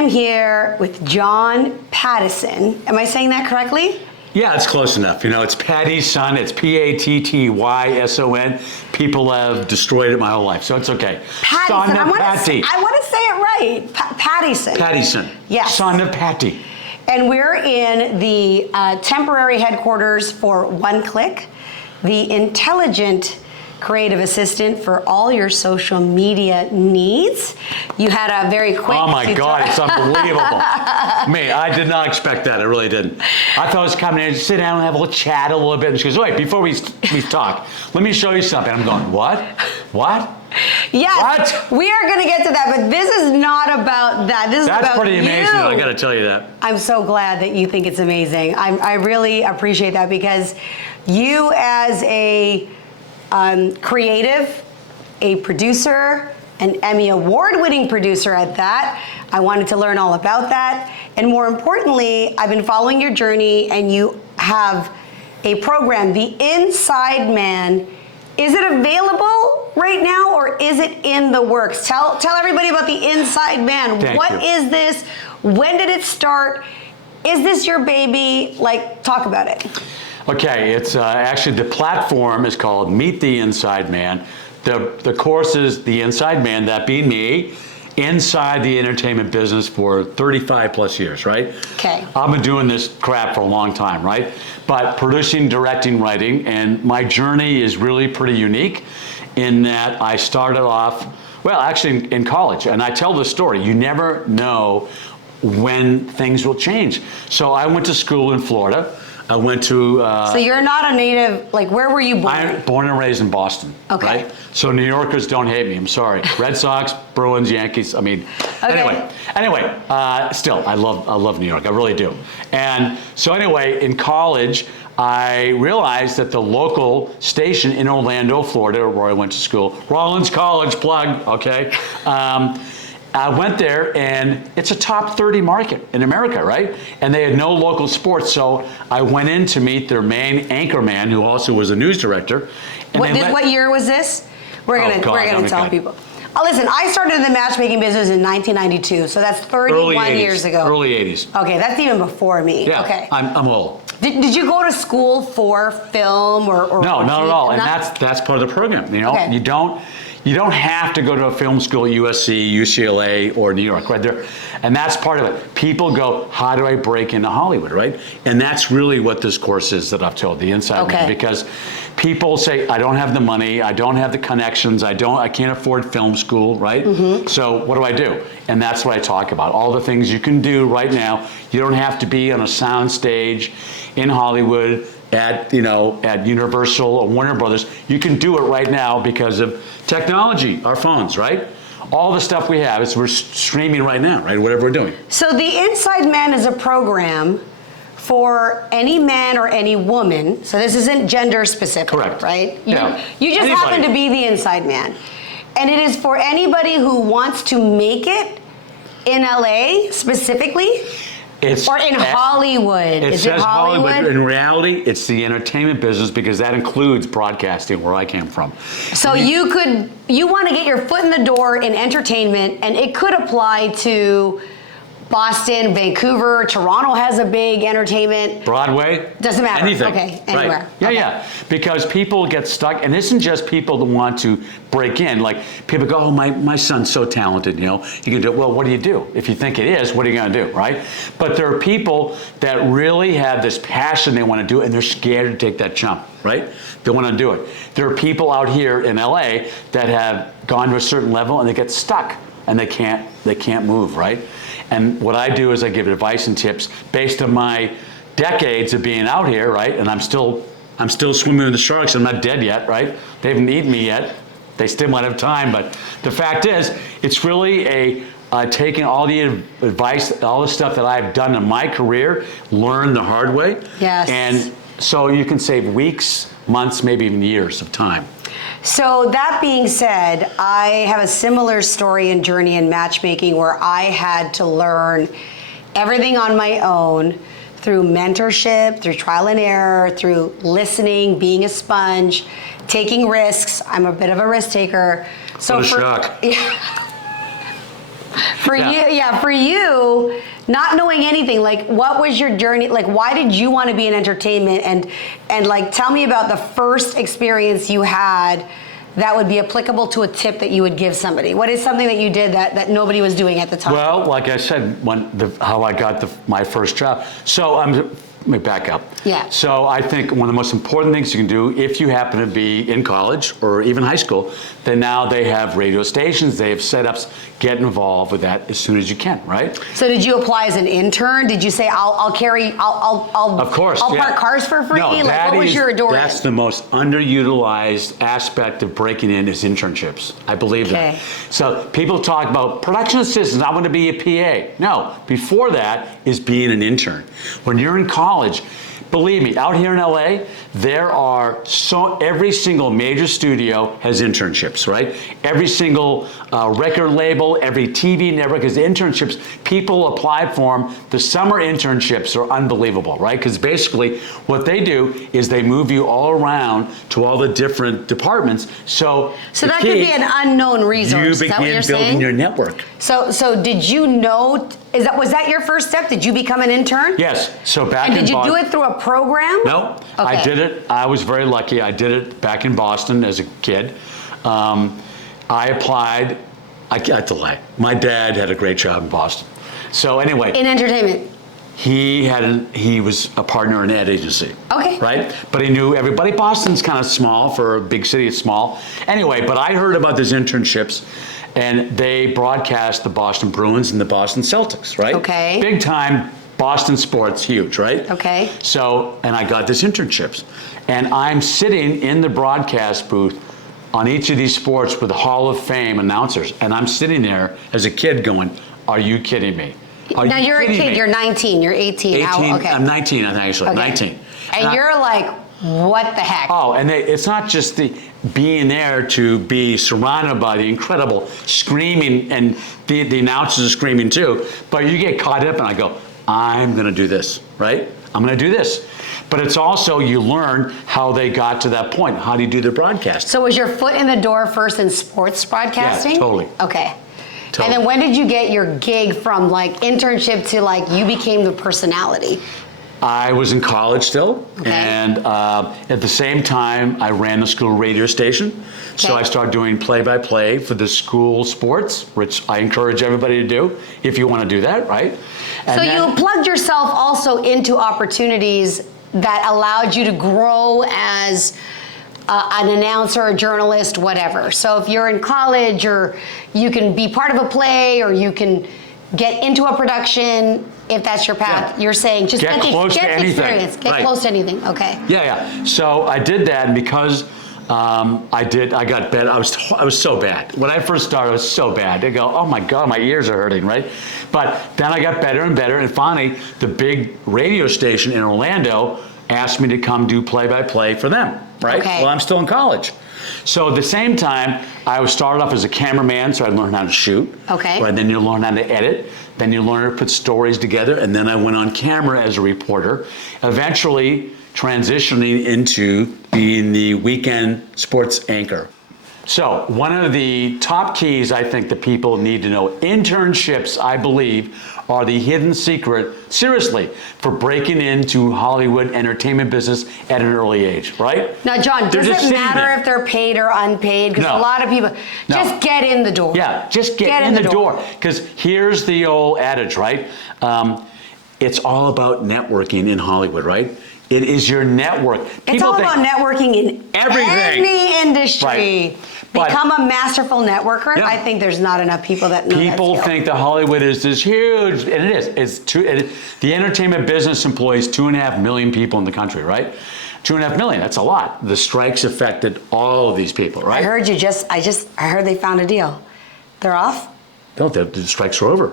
am here with John Pattyson. Am I saying that correctly? Yeah, it's close enough. You know, it's Pattyson. It's Pattyson. People have destroyed it my whole life, so it's okay. Pattyson. Son of I want Patty. to say it right. Pattyson. Pattyson. Yes. Son of Patty. And we're in the temporary headquarters for One Click, the intelligent creative assistant for all your social media needs. You had a very quick Oh my God, it's unbelievable. Man, I did not expect that. I really didn't. I thought I was coming in, sit down and have a little chat a little bit. And she goes, wait, before we talk, let me show you something. I'm going, what? Yes, what? We are going to get to that, but this is not about that. This is That's about pretty amazing, you. I got to tell you that. I'm so glad that you think it's amazing. I really appreciate that because you as a creative, a producer, an Emmy award-winning producer at that, I wanted to learn all about that. And more importantly, I've been following your journey and you have a program, The Inside Man. Is it available right now or is it in the works? Tell everybody about The Inside Man. What is this? When did it start? Is this your baby? Like, talk about it. Okay, it's actually the platform is called Meet the Inside Man. The course is The Inside Man, that being me, inside the entertainment business for 35 plus years, right? Okay. I've been doing this crap for a long time, right? But producing, directing, writing, and my journey is really pretty unique in that I started off, well, actually in college, and I tell this story, you never know when things will change. So I went to school in Florida. I went to... so you're not a native, like where were you born? I'm born and raised in Boston. Okay. Right? So New Yorkers don't hate me, I'm sorry. Red Sox, Bruins, Yankees, I mean... Okay. Anyway, still, I love New York, I really do. And so anyway, in college, I realized that the local station in Orlando, Florida, where I went to school, Rollins College, plug, okay? I went there and it's a top 30 market in America, right? And they had no local sports, so I went in to meet their main anchor man, who also was a news director. And what year was this? We're gonna tell people. Oh, listen, I started in the matchmaking business in 1992, so that's 31 years ago. Early 80s. Okay, that's even before me. Yeah, okay. I'm old. Did you go to school for film or No, not at all. And that's part of the program. You know, okay. You don't have to go to a film school at USC, UCLA, or New York, right there. And that's part of it. People go, how do I break into Hollywood, right? And that's really what this course is that I've told, The Inside Man, because people say, I don't have the money, I don't have the connections, I can't afford film school, right? Mm-hmm. So what do I do? And that's what I talk about. All the things you can do right now. You don't have to be on a sound stage in Hollywood, at Universal or Warner Brothers. You can do it right now because of technology, our phones, right? All the stuff we have, we're streaming right now, right? Whatever we're doing. So The Inside Man is a program for any man or any woman. So this isn't gender specific, correct? Right? You just Anybody. happen to be the Inside Man. And it is for anybody who wants to make it in LA specifically. Or in Hollywood. It says Hollywood? In reality, it's the entertainment business because that includes broadcasting, where I came from. So you want to get your foot in the door in entertainment, and it could apply to Boston, Vancouver, Toronto has a big entertainment. Broadway? Doesn't matter. Anything. Okay, anywhere. Right. Yeah, okay. Because people get stuck, and it isn't just people that want to break in. Like, people go, oh, my son's so talented, he can do it. Well, what do you do? If you think it is, what are you going to do, right? But there are people that really have this passion, they want to do it, and they're scared to take that jump, right? They want to do it. There are people out here in LA that have gone to a certain level, and they get stuck, and they can't move, right? And what I do is I give advice and tips based on my decades of being out here, right? And I'm still swimming with the sharks. I'm not dead yet, right? They haven't eaten me yet. They still might have time, but the fact is, it's really taking all the advice, all the stuff that I've done in my career, learn the hard way. Yes. And so you can save weeks, months, maybe even years of time. So that being said, I have a similar story and journey in matchmaking where I had to learn everything on my own through mentorship, through trial and error, through listening, being a sponge, taking risks. I'm a bit of a risk taker. So what a shock. For you, not knowing anything, like what was your journey? Like, why did you want to be in entertainment? And like, tell me about the first experience you had that would be applicable to a tip that you would give somebody. What is something that you did that nobody was doing at the time? Well, like I said, how I got my first job. So let me back up. Yeah. So I think one of the most important things you can do if you happen to be in college or even high school, then now they have radio stations, they have setups. Get involved with that as soon as you can, right? So did you apply as an intern? Did you say I'll Of course, I'll yeah. park cars for free? No, Like, what was your door? That's the most underutilized aspect of breaking in is internships. I believe that. So people talk about production assistants. I want to be a PA. No, before that is being an intern. When you're in college, believe me, out here in LA, there are every single major studio has internships, right? Every single record label, every TV network has internships. People apply for them. The summer internships are unbelievable, right? Because basically what they do is they move you all around to all the different departments. So that could be an unknown resource. You Is that what begin you're building saying? your network. So did you know? Was that your first step? Did you become an intern? Yes. So back And in did you Boston, do it through a program? No, Okay. I did it. I was very lucky. I did it back in Boston as a kid. I applied. I got to lie. My dad had a great job in Boston. So anyway, In entertainment. he was a partner in an ad agency. Okay. Right? But he knew everybody. Boston's kind of small for a big city. It's small. Anyway, but I heard about these internships, and they broadcast the Boston Bruins and the Boston Celtics. Right? Okay. Big time. Boston sports, huge, right? Okay. So, and I got this internships. And I'm sitting in the broadcast booth on each of these sports with Hall of Fame announcers. And I'm sitting there as a kid going, are you kidding me? Now you're a kid, you're 19, you're 18. 18, Now, okay. I'm 19, I think, actually, Okay. 19. And you're like, what the heck? Oh, and it's not just the being there to be surrounded by the incredible screaming, and the announcers are screaming too, but you get caught up and I go, I'm gonna do this, right? I'm gonna do this. But it's also, you learn how they got to that point. How do you do the broadcast? So was your foot in the door first in sports broadcasting? Yeah, totally. Okay. Totally. And then when did you get your gig from like internship to like you became the personality? I was in college still, Okay. and at the same time, I ran the school radio station. So Okay. I started doing play-by-play for the school sports, which I encourage everybody to do if you want to do that, right? And So then- you plugged yourself also into opportunities that allowed you to grow as an announcer, a journalist, whatever. So if you're in college, or you can be part of a play, or you can get into a production, if that's your path. Yeah. You're saying just Get close to the anything. experience, get Right. close to anything. Okay. Yeah. So I did that, and because I got better. I was so bad. When I first started, I was so bad. They go, oh my God, my ears are hurting, right? But then I got better and better, and finally, the big radio station in Orlando asked me to come do play-by-play for them, right? Okay. Well, I'm still in college. So at the same time, I was started off as a cameraman, so I learned how to shoot. Okay. Right, then you learn how to edit. Then you learn how to put stories together. And then I went on camera as a reporter, eventually transitioning into being the weekend sports anchor. So one of the top keys I think that people need to know, internships, I believe, are the hidden secret, seriously, for breaking into Hollywood entertainment business at an early age, right? Now, John, They're does just it sitting matter there. if they're paid or unpaid? Because No. a lot of people, No. just get in the door. Yeah, just get in the door. Because here's the old adage, right? It's all about networking in Hollywood, right? It is your network. It's all about networking in Everything. any industry. Right. But- Become a masterful networker. Yeah. I think there's not enough people that know People that skill. think that Hollywood is this huge, and it is. The entertainment business employs 2.5 million people in the country, right? 2.5 million, that's a lot. The strikes affected all of these people, I right? heard I heard they found a deal. They're off? No, the strikes are over.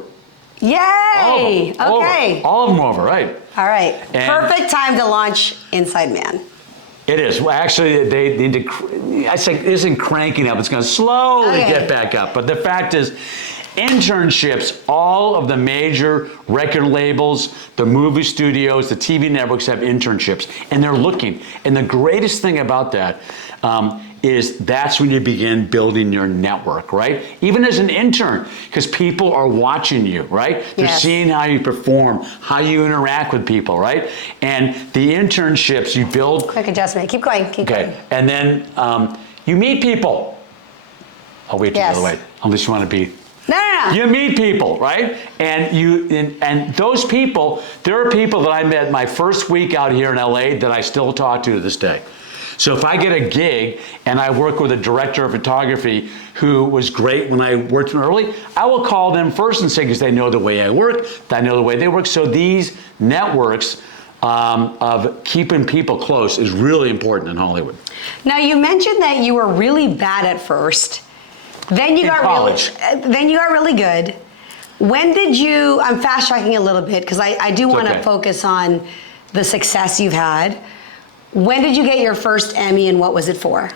Yay! All of them. Okay. Over. All of them are over, right? All right. And- Perfect time to launch Inside Man. It is. Well, actually, they need to, I say it isn't cranking up. It's going to slowly Okay. get back up. But the fact is, internships, all of the major record labels, the movie studios, the TV networks have internships, and they're looking. And the greatest thing about that is that's when you begin building your network, right? Even as an intern, because people are watching you, right? They're Yes. seeing how you perform, how you interact with people, right? And the internships you build. Quick adjustment. Keep going. Keep going. Okay, and then you meet people. I'll wait till the Yes. other way, unless you want to be. No. You meet people, right? And those people, there are people that I met my first week out here in LA that I still talk to this day. So if I get a gig and I work with a director of photography who was great when I worked early, I will call them first and say, because they know the way I work, I know the way they work. So these networks of keeping people close is really important in Hollywood. Now you mentioned that you were really bad at first. Then you In got college. then you got really good. When did you? I'm fast tracking a little bit because I do want to okay. focus on the success you've had. When did you get your first Emmy and what was it for?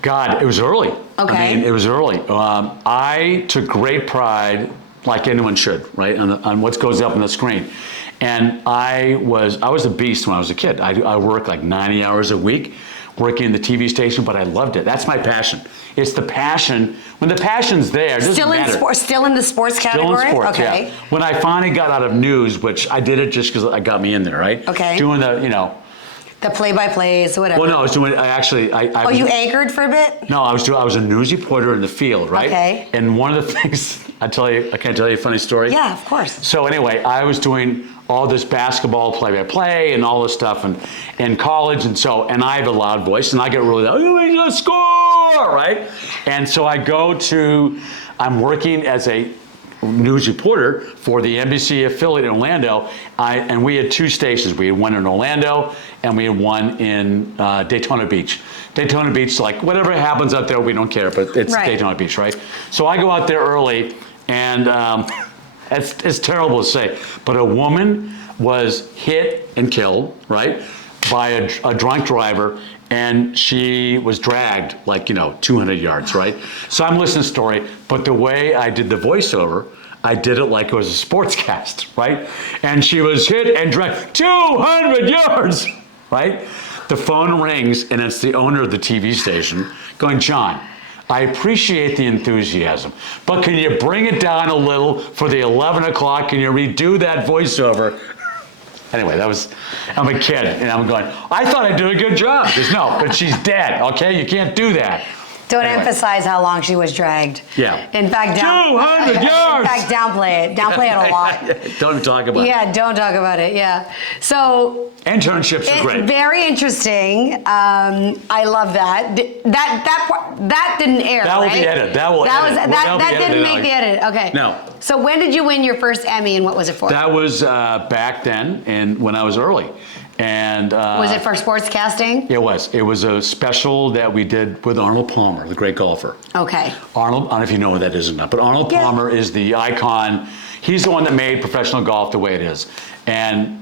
God, it was early. Okay. I mean, it was early. I took great pride, like anyone should, right, on what goes up on the screen. And I was a beast when I was a kid. I worked like 90 hours a week working in the TV station, but I loved it. That's my passion. It's the passion. When the passion's there, it doesn't Still in matter. sports. Still in the sports category. Still in sports, Okay. yeah. When I finally got out of news, which I did it just because it got me in there, right? Okay. Doing the, The play-by-plays, whatever. well, no, I was doing, I Oh, was, you anchored for a bit? no, I was a news reporter in the field, right? Okay. And one of the things, I can't tell you a funny story? Yeah, of course. So anyway, I was doing all this basketball play-by-play and all this stuff in college, and I have a loud voice, and I get really, oh, score, right? And so I'm working as a news reporter for the NBC affiliate in Orlando, and we had two stations. We had one in Orlando, and we had one in Daytona Beach. Daytona Beach, like whatever happens out there, we don't care, but it's Right. Daytona Beach, right? So I go out there early, and it's terrible to say, but a woman was hit and killed, right, by a drunk driver, and she was dragged like, 200 yards, right? So I'm listening to the story, but the way I did the voiceover, I did it like it was a sportscast, right? And she was hit and dragged 200 yards, right? The phone rings, and it's the owner of the TV station going, John, I appreciate the enthusiasm, but can you bring it down a little for the 11 o'clock? Can you redo that voiceover? Anyway, I'm a kid, and I'm going, I thought I did a good job. He goes, no, but she's dead, okay? You can't do that. Don't Anyway. emphasize how long she was dragged. Yeah. In fact, 200 yards! In fact, downplay it. Downplay it a lot. Don't even talk about it. Yeah, don't talk about it. Yeah. So Internships are great. very interesting. I love that. That didn't air. That will right? be edited. That'll be That didn't edited make out. the edit. Okay. No. So when did you win your first Emmy, and what was it for? That was back then, and when I was early. And was it for sports casting? It was. It was a special that we did with Arnold Palmer, the great golfer. Okay. Arnold, I don't know if you know what that is or not, but Arnold Yeah. Palmer is the icon. He's the one that made professional golf the way it is. And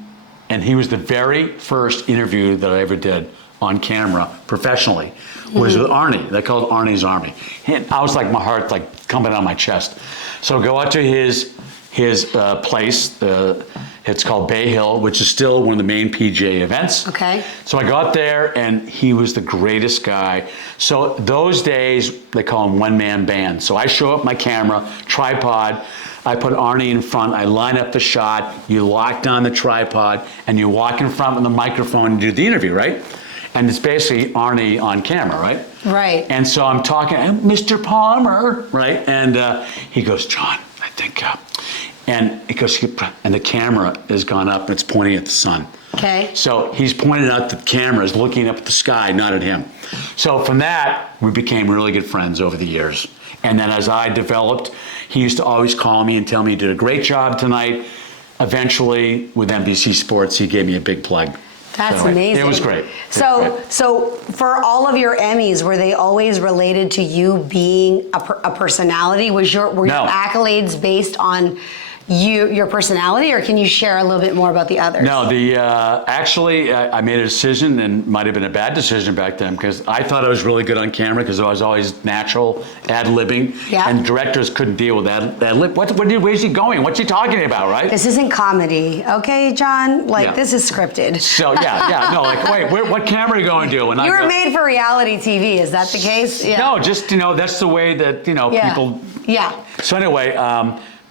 he was the very first interview that I ever did on camera professionally, was with Arnie. They called it Arnie's Army. And I was like, my heart like coming out of my chest. So go out to his place. It's called Bay Hill, which is still one of the main PGA events. Okay. So I got there, and he was the greatest guy. So those days, they call him one-man band. So I show up my camera, tripod, I put Arnie in front, I line up the shot, you lock down the tripod, and you walk in front with the microphone and do the interview, right? And it's basically Arnie on camera, right? Right. And so I'm talking, Mr. Palmer, right? And he goes, John, I think, and it goes, and the camera has gone up and it's pointing at the sun. Okay. So he's pointing out the camera is looking up at the sky, not at him. So from that, we became really good friends over the years. And then as I developed, he used to always call me and tell me you did a great job tonight. Eventually, with NBC Sports, he gave me a big plug. That's So, amazing. It was great. So for all of your Emmys, were they always related to you being a personality? Were your No. accolades based on your personality, or can you share a little bit more about the others? No, actually, I made a decision, and might have been a bad decision back then, because I thought I was really good on camera because I was always natural, ad-libbing, Yeah. and directors couldn't deal with ad-lib. Where's he going? What's he talking about, right? This isn't comedy, okay, John? Like, Yeah. this is scripted. So, no, like, wait, what camera are you going to? And You were made for reality TV, is that the case? Yeah. No, just, that's the way that, Yeah. people... Yeah. So anyway,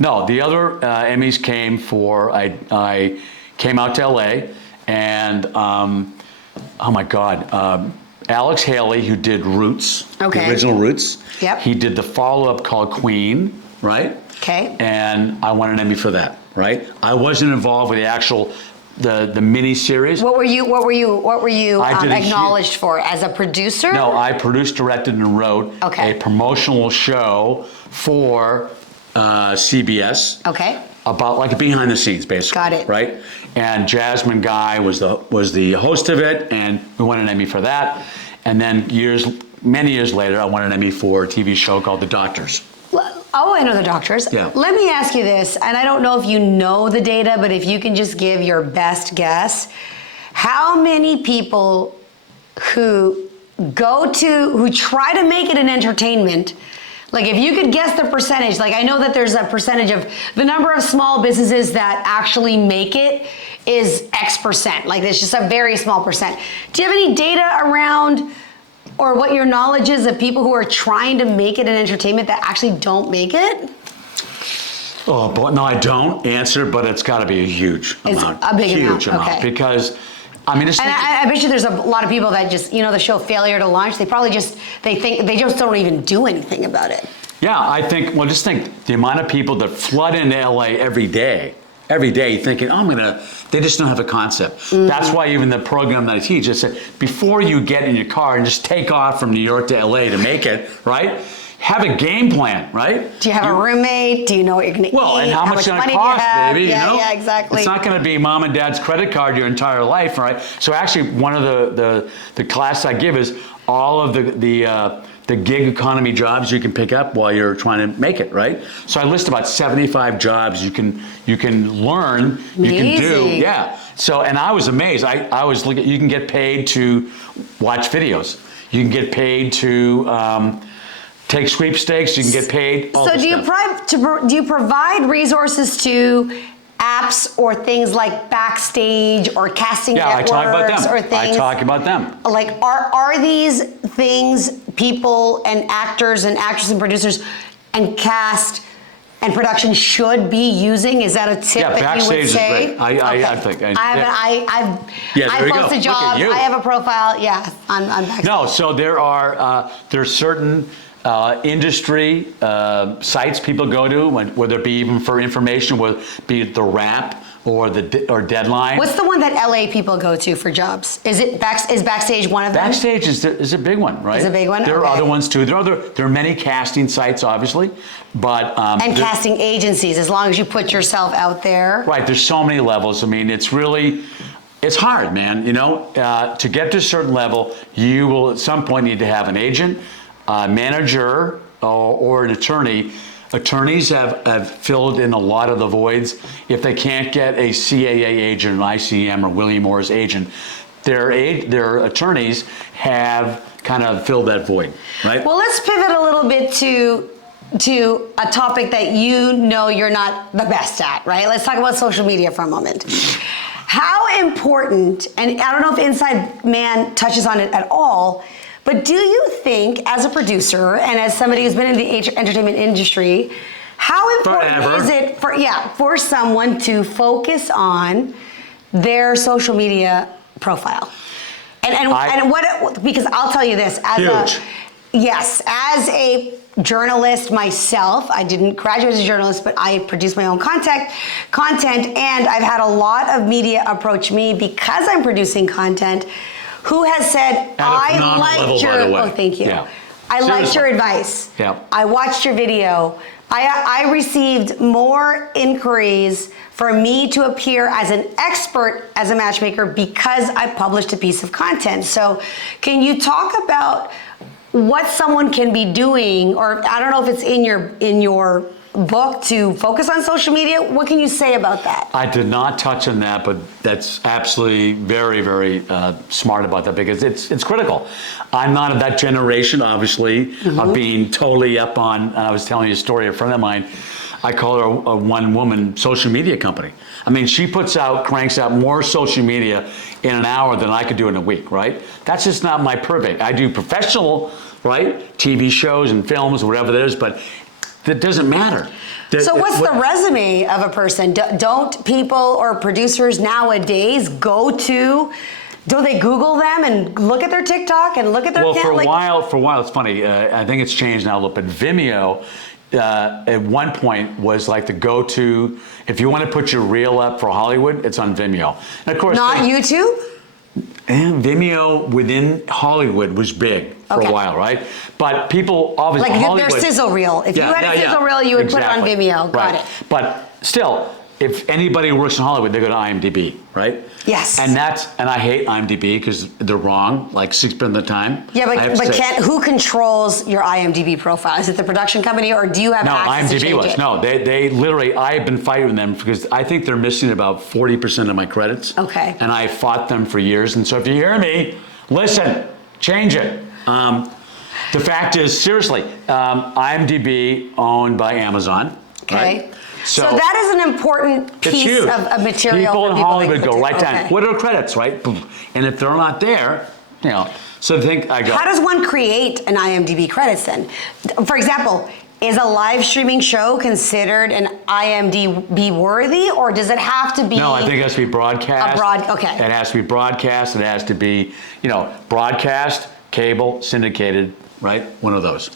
no, the other Emmys came for, I came out to LA, and oh my God, Alex Haley, who did Roots, Okay. the original Roots. Yep. He did the follow-up called Queen, right? Okay. And I won an Emmy for that, right? I wasn't involved with the actual, the mini series. What were you I did a acknowledged for as a producer? No, I produced, directed, and wrote Okay. a promotional show for CBS. Okay. About like behind the scenes, basically. Got it. Right? And Jasmine Guy was the host of it, and we won an Emmy for that. And then many years later, I won an Emmy for a TV show called The Doctors. Oh, I know The Doctors. Yeah. Let me ask you this, and I don't know if you know the data, but if you can just give your best guess, how many people who try to make it an entertainment, like if you could guess the percentage, like I know that there's a percentage of the number of small businesses that actually make it is X percent, like it's just a very small percent. Do you have any data around, or what your knowledge is of people who are trying to make it an entertainment that actually don't make it? Oh, boy, no, I don't answer, but it's got to be a huge amount. A big huge amount. Okay. Because, I mean, And I bet you there's a lot of people that just, the show Failure to Launch, they probably they just don't even do anything about it. yeah, I think, well, just think the amount of people that flood into LA every day thinking, oh, they just don't have a concept. Mm-hmm. That's why even the program that I teach, I said, before you get in your car and just take off from New York to LA to make it, right? Have a game plan, right? Do you have a roommate? Do you know what you're going to eat? Well, and how much it's going to money cost, do you have? baby? Yeah, exactly. It's not going to be mom and dad's credit card your entire life, right? So actually, one of the class I give is all of the gig economy jobs you can pick up while you're trying to make it, right? So I list about 75 jobs you can learn, you can do, Amazing. yeah. So, and I was amazed. I was looking. You can get paid to watch videos. You can get paid to take sweepstakes. You can get paid. All So this stuff. do you provide resources to apps or things like Backstage or casting Yeah, I networks talk about them. or things? I talk about them. Like, are these things people and actors and actresses and producers and cast and production should be using? Is that a tip Yeah, that you would Backstage is say? great. I think. I Yeah, there you go. post a Look job. at you. I have a profile. Yeah, on Backstage. No, so there's certain industry sites people go to, whether it be even for information, whether it be the Wrap or Deadline. What's the one that LA people go to for jobs? Is Backstage one of them? Backstage is a big one, right? Is a big one? There are Okay. other ones too. There are many casting sites, obviously, but And casting agencies, as long as you put yourself out there. right. There's so many levels. I mean, it's hard, man. To get to a certain level, you will at some point need to have an agent, a manager, or an attorney. Attorneys have filled in a lot of the voids. If they can't get a CAA agent, an ICM, or William Morris agent, their attorneys have kind of filled that void, right? Well, let's pivot a little bit to a topic that you're not the best at, right? Let's talk about social media for a moment. How important, and I don't know if Inside Man touches on it at all, but do you think, as a producer and as somebody who's been in the entertainment industry, how important is it for someone to focus on their social media profile? Because I'll tell you this, as a journalist myself, I didn't graduate as a journalist, but I produce my own content, and I've had a lot of media approach me because I'm producing content, who has said, I liked your, oh, thank you. Yeah. I liked your advice. Yeah. I watched your video. I received more inquiries for me to appear as an expert as a matchmaker because I published a piece of content. So can you talk about what someone can be doing, or I don't know if it's in your book to focus on social media. What can you say about that? I did not touch on that, but that's absolutely very, very smart about that because it's critical. I'm not of that generation, obviously, of being totally up on, and I was telling you a story, a friend of mine, I call her a one-woman social media company. I mean, she cranks out more social media in an hour than I could do in a week, right? That's just not my purvey. I do professional, right, TV shows and films, whatever it is, but that doesn't matter. So what's the resume of a person? Don't people or producers nowadays don't they Google them and look at their TikTok and look at their for a while, it's funny. I think it's changed now a little bit. Vimeo, at one point was like the go-to. If you want to put your reel up for Hollywood, it's on Vimeo. And of course, not YouTube. And Vimeo within Hollywood was big for a while, right? But people obviously like Hollywood, their sizzle reel. If you had a sizzle reel, you would put it on Vimeo. Got it. But still, if anybody works in Hollywood, they go to IMDb, right? Yes. And I hate IMDb because they're wrong like 6% of the time. Yeah, but who controls your IMDb profile? Is it the production company, or do you have access to change it? No, they literally, I've been fighting with them because I think they're missing about 40% of my credits. Okay. And I fought them for years. And so if you hear me, listen, change it. The fact is, seriously, IMDb owned by Amazon. Okay. Right? So that is an important piece of material. People in Hollywood go right down. Okay. What are credits, right? Boom. And if they're not there, so I go. How does one create an IMDb credits then? For example, is a live streaming show considered an IMDb worthy, or does it have to be? No, I think it has to be broadcast. Okay. It has to be broadcast. It has to be, broadcast, cable, syndicated, right? One of those.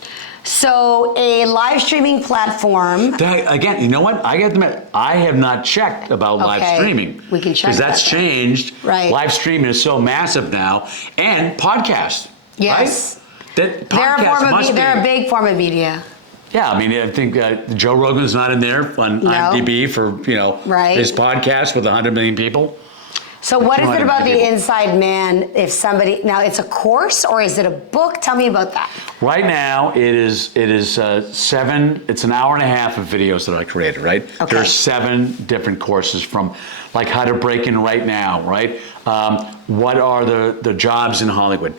So a live streaming platform. Again, you know what? I got to admit, I have not checked about live streaming. We can check because that's changed. Right. Live streaming is so massive now, and podcast. Yes. Right? They're a big form of media. Yeah, I mean, I think Joe Rogan's not in there on IMDb for his podcast with 100 million people. So what is it about the inside man? If somebody now, it's a course or is it a book? Tell me about that. Right now, it is 7. It's an hour and a half of videos that I created. Right. Okay. There's 7 different courses from like how to break in right now. Right. What are the jobs in Hollywood?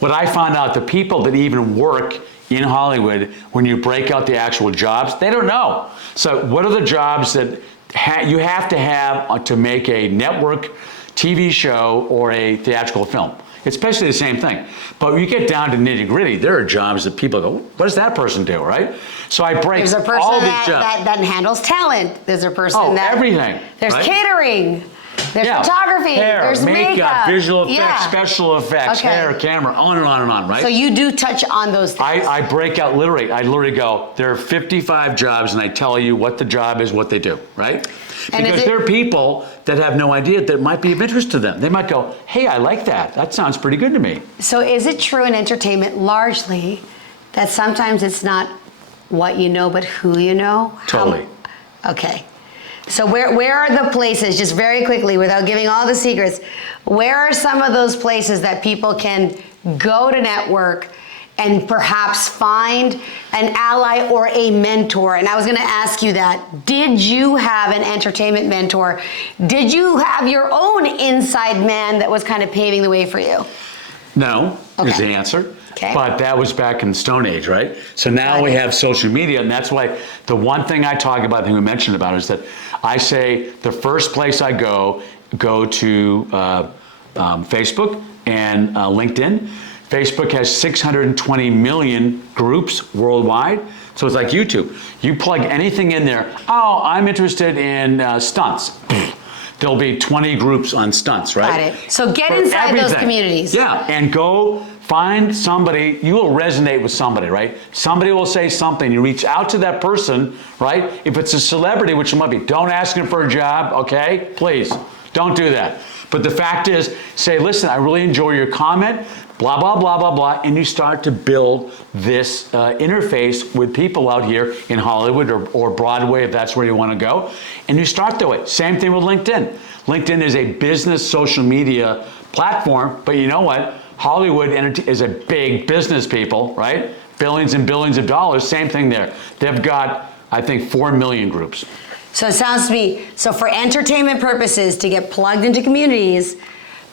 What I found out, the people that even work in Hollywood, when you break out the actual jobs, they don't know. So what are the jobs that you have to have to make a network TV show or a theatrical film? It's basically the same thing. But when you get down to nitty gritty, there are jobs that people go, what does that person do, right? So I break There's a person all these jobs. that handles talent. There's a person that... everything. There's catering. There's photography. Hair, there's makeup. Visual effects, special effects, hair, camera, on and on and on, right? So you do touch on those things. I break out I literally go, there are 55 jobs and I tell you what the job is, what they do, right? Because there are people that have no idea that might be of interest to them. They might go, hey, I like that. That sounds pretty good to me. So is it true in entertainment largely that sometimes it's not what you know, but who you know? Totally. Okay. So where are the places, just very quickly, without giving all the secrets, where are some of those places that people can go to network and perhaps find an ally or a mentor? And I was going to ask you that. Did you have an entertainment mentor? Did you have your own inside man that was kind of paving the way for you? No, is the answer. Okay. But that was back in the Stone Age, right? So now we have social media, and that's why the one thing I talk about, that we mentioned about, is that I say the first place I go to Facebook and LinkedIn. Facebook has 620 million groups worldwide. So it's like YouTube. You plug anything in there. Oh, I'm interested in stunts. There'll be 20 groups on stunts, right? Got it. So get inside those communities. Yeah, and go find somebody. You will resonate with somebody, right? Somebody will say something. You reach out to that person, right? If it's a celebrity, which it might be, don't ask them for a job, okay? Please, don't do that. But the fact is, say, listen, I really enjoy your comment, blah, blah, blah, blah, blah, and you start to build this interface with people out here in Hollywood or Broadway, if that's where you want to go, and you start that way. Same thing with LinkedIn. LinkedIn is a business social media platform, but you know what? Hollywood is a big business, people, right? Billions and billions of dollars, same thing there. They've got I think 4 million groups. So it sounds to me, so for entertainment purposes, to get plugged into communities,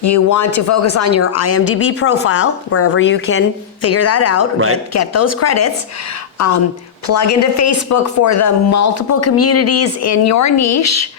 you want to focus on your IMDb profile, wherever you can figure that out, Right. get those credits. Plug into Facebook for the multiple communities in your niche,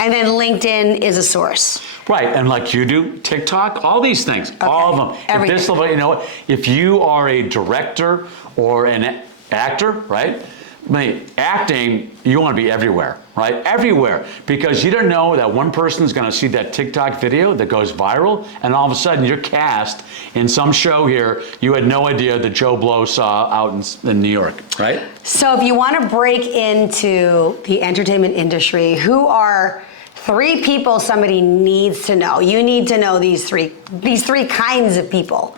and then LinkedIn is a source. Right, and like you do, TikTok, all these things, all of them. Everything. At this level, you know what? If you are a director or an actor, right? I mean, acting, you want to be everywhere, right? Everywhere, because you don't know that one person is going to see that TikTok video that goes viral, and all of a sudden you're cast in some show here you had no idea that Joe Blow saw out in New York, right? So if you want to break into the entertainment industry, who are 3 people somebody needs to know? You need to know these three kinds of people.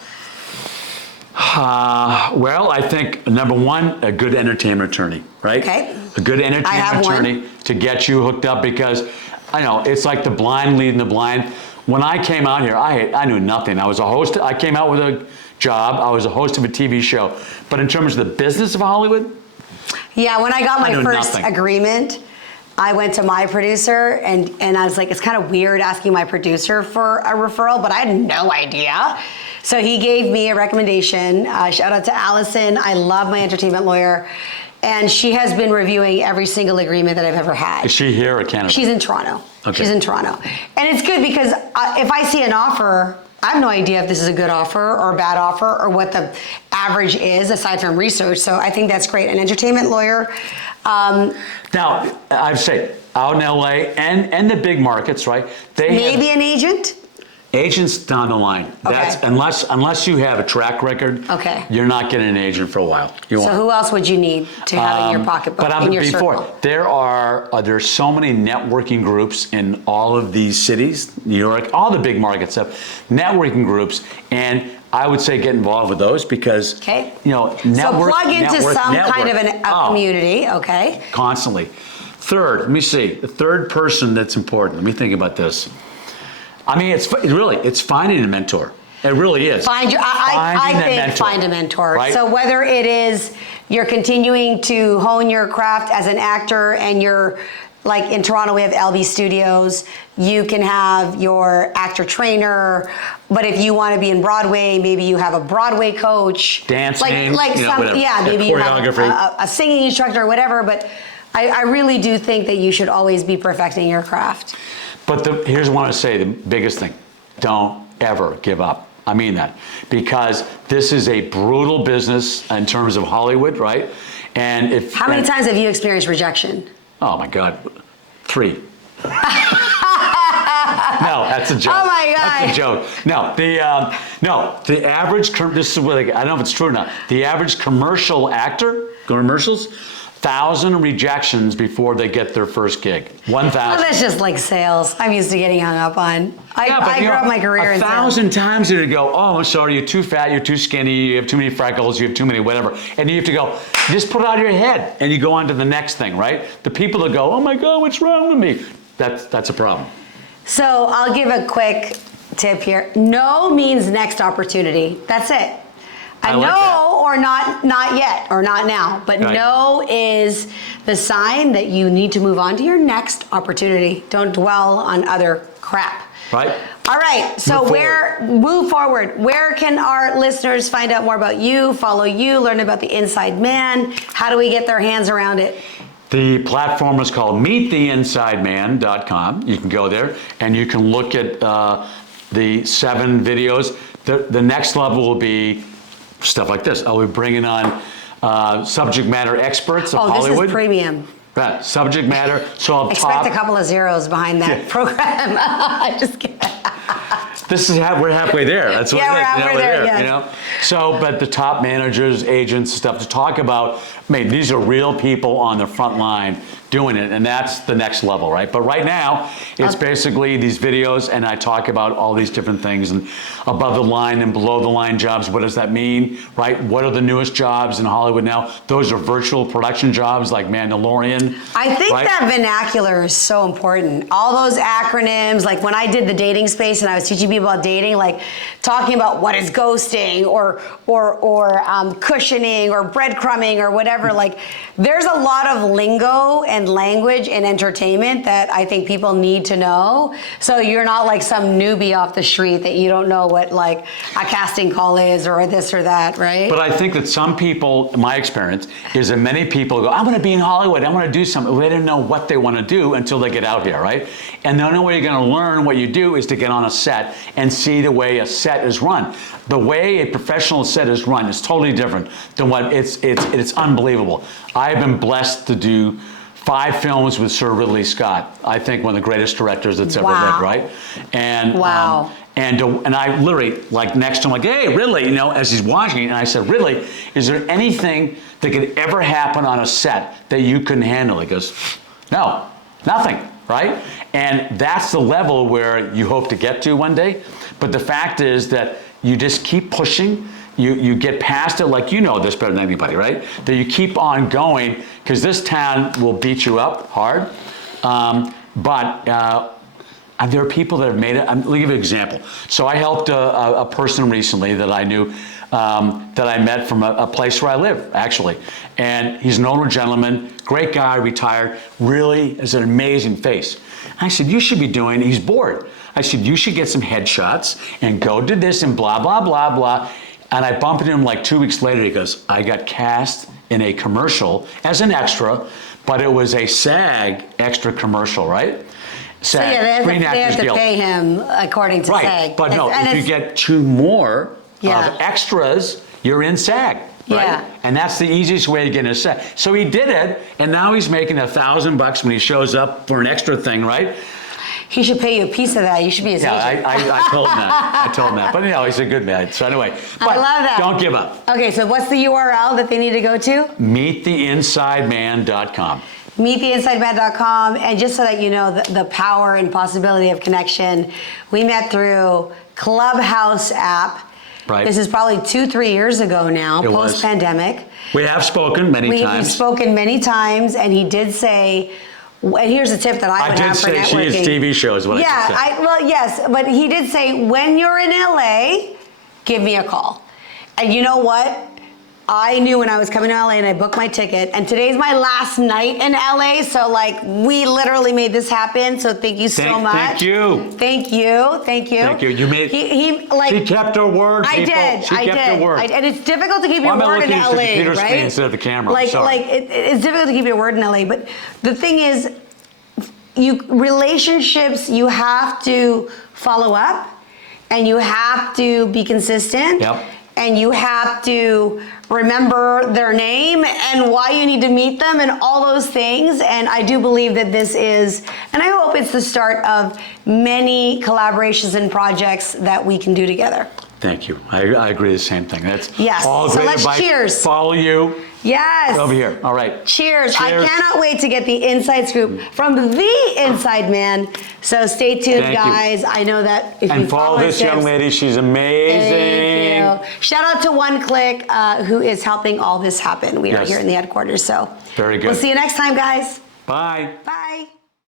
Well, I think number one, a good entertainment attorney, right? Okay. A good entertainment attorney to get you hooked up, because I know it's like the blind leading the blind. When I came out here, I knew nothing. I was a host. I came out with a job. I was a host of a TV show. But in terms of the business of Hollywood, Yeah, when I got my knew first nothing. agreement, I went to my producer and I was like, it's kind of weird asking my producer for a referral, but I had no idea. So he gave me a recommendation. Shout out to Allison. I love my entertainment lawyer. And she has been reviewing every single agreement that I've ever had. is she here or Canada? She's in Toronto. Okay. She's in Toronto. And it's good because if I see an offer, I have no idea if this is a good offer or a bad offer or what the average is aside from research. So I think that's great. An entertainment lawyer. Now, I'd say out in LA and the big markets, right? They Maybe have an agent? agents down the line. That's Okay. unless you have a track record, Okay. you're not getting an agent for a while. You So won't. who else would you need to have in your pocketbook, But in your before, circle? there's so many networking groups in all of these cities, New York, all the big markets have networking groups, and I would say get involved with those because, Okay. you know, So network, plug into network, some network. kind of a Oh, community, okay? constantly. Third, let me see, the third person that's important. Let me think about this. I mean, it's finding a mentor. It really is. I Finding a think mentor, find a mentor. right? So whether it is you're continuing to hone your craft as an actor and you're, like in Toronto, we have LB Studios, you can have your actor trainer, but if you want to be in Broadway, maybe you have a Broadway coach. Dancing, like you know, some, whatever. yeah, maybe you have Choreography. a singing instructor or whatever, but I really do think that you should always be perfecting your craft. But here's what I want to say, the biggest thing. Don't ever give up. I mean that. Because this is a brutal business in terms of Hollywood, right? And if How many times have you experienced rejection? Oh my God, 3. No, that's a joke. Oh my God. That's a joke. No, the average, this is what I don't know if it's true or not. The average commercials, 1,000 rejections before they get their first gig. 1,000. Oh, that's just like sales. I'm used to getting hung up on. I grew up my career in sales. 1,000 times you go, oh, I'm sorry, you're too fat, you're too skinny, you have too many freckles, you have too many whatever. And you have to go, just put it out of your head and you go on to the next thing, right? The people that go, oh my God, what's wrong with me? That's a problem. So I'll give a quick tip here. No means next opportunity. That's it. I A like no or not yet or not now, but Right. no is the sign that you need to move on to your next opportunity. Don't dwell on other crap. Right? All right, so Move move forward. Where can our listeners find out more about you, follow you, learn about the Inside Man? How do we get their hands around it? The platform is called meettheinsideman.com. You can go there and you can look at the 7 videos. The next level will be stuff like this. I'll be bringing on subject matter experts of Hollywood. This is premium. Right, subject matter. So I'll Expect a couple of zeros behind that program. Just kidding. We're halfway there. That's what Yeah, it we're is. halfway there, yes. You know. So, but the top managers, agents, stuff to talk about. I mean, these are real people on the front line doing it, and that's the next level, right? But right now, it's basically these videos, and I talk about all these different things, and above the line and below the line jobs. What does that mean, right? What are the newest jobs in Hollywood now? Those are virtual production jobs like Mandalorian. I think right? that vernacular is so important. All those acronyms, like when I did the dating space and I was teaching people about dating, like talking about what is ghosting or cushioning or breadcrumbing or whatever. whatever. Like, there's a lot of lingo and language in entertainment that I think people need to know. So you're not like some newbie off the street that you don't know what like a casting call is or this or that, right? But I think that some people, my experience, is that many people go, I want to be in Hollywood, I want to do something. They don't know what they want to do until they get out here, right? And the only way you're going to learn what you do is to get on a set and see the way a set is run. The way a professional set is run is totally different than what it's unbelievable. I've been blessed to do 5 films with Sir Ridley Scott. I think one of the greatest directors that's ever lived, right? And wow. And I literally, like, next to him, like, hey, Ridley, you know, as he's watching it, and I said, Ridley, is there anything that could ever happen on a set that you couldn't handle? He goes, no, nothing, right? And that's the level where you hope to get to one day. But the fact is that you just keep pushing. You get past it, like, you know this better than anybody, right? That you keep on going, because this town will beat you up hard. And there are people that have made it. Let me give you an example. So I helped a person recently that I knew, that I met from a place where I live, actually. And he's an older gentleman, great guy, retired, really has an amazing face. I said, you should be doing, he's bored. I said, you should get some headshots and go do this and blah, blah, blah, blah. And I bumped into him like 2 weeks later. He goes, I got cast in a commercial as an extra, but it was a SAG extra commercial, right? SAG, so yeah, Screen they have Actors to Guild. pay him according to right. SAG. But no, if you get 2 more yeah. of extras, you're in SAG. Right? Yeah. And that's the easiest way to get in a SAG. So he did it, and now he's making $1,000 when he shows up for an extra thing, right? He should pay you a piece of that. You should be his agent. I told him that. I told him that. But you know, he's a good man. So anyway, I love that. Don't give up. Okay, so what's the URL that they need to go to? MeetTheInsideMan.com. MeetTheInsideMan.com. And just so that you know the power and possibility of connection, we met through Clubhouse app. Right. This is probably 2-3 years ago now, post-pandemic. We have spoken many times. We've spoken many times, and he did say, and here's a tip that I would have for networking. I did say she is TV show is what I did say. Well, yes, but he did say, when you're in LA, give me a call. And you know what? I knew when I was coming to LA and I booked my ticket, and today's my last night in LA, so like we literally made this happen. So thank you so much. Thank you. Thank you. Thank you. Thank you. You made. He like. She kept her word. I people. did. She kept her word. And it's difficult to keep your word in LA, I'm looking at the computer right? screen instead of the camera. Like, Sorry. it's difficult to keep your word in LA, but the thing is, relationships, you have to follow up, and you have to be consistent. Yep. And you have to remember their name and why you need to meet them and all those things. And I do believe that this is, and I hope it's the start of many collaborations and projects that we can do together. Thank you. I agree the same thing. That's yes. all so great let's advice. Cheers. Follow you. Yes. Over here. All right. Cheers. Cheers. I cannot wait to get the inside scoop from the Inside Man. So stay tuned, Thank guys. you. I know that if and you follow this tips, young lady. She's amazing. Thank you. Shout out to One Click, who is helping all this happen. We are here in the headquarters. So very good. We'll see you next time, guys. Bye. Bye.